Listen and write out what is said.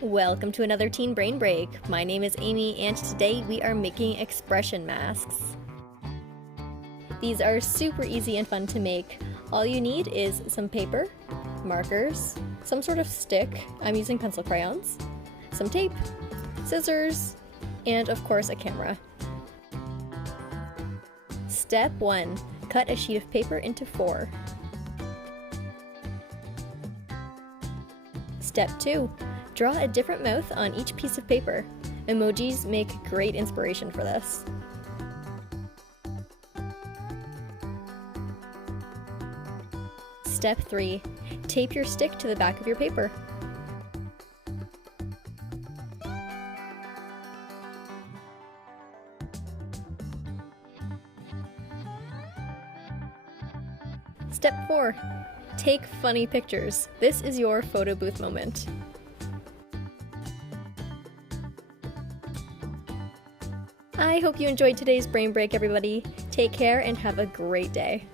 Welcome to another Teen Brain Break. My name is Amy, and today we are making expression masks. These are super easy and fun to make. All you need is some paper, markers, some sort of stick, I'm using pencil crayons, some tape, scissors, and of course a camera. Step 1. Cut a sheet of paper into 4. Step 2. Draw a different mouth on each piece of paper. Emojis make great inspiration for this. Step 3. Tape your stick to the back of your paper. Step 4. Take funny pictures. This is your photo booth moment. I hope you enjoyed today's brain break, everybody. Take care and have a great day.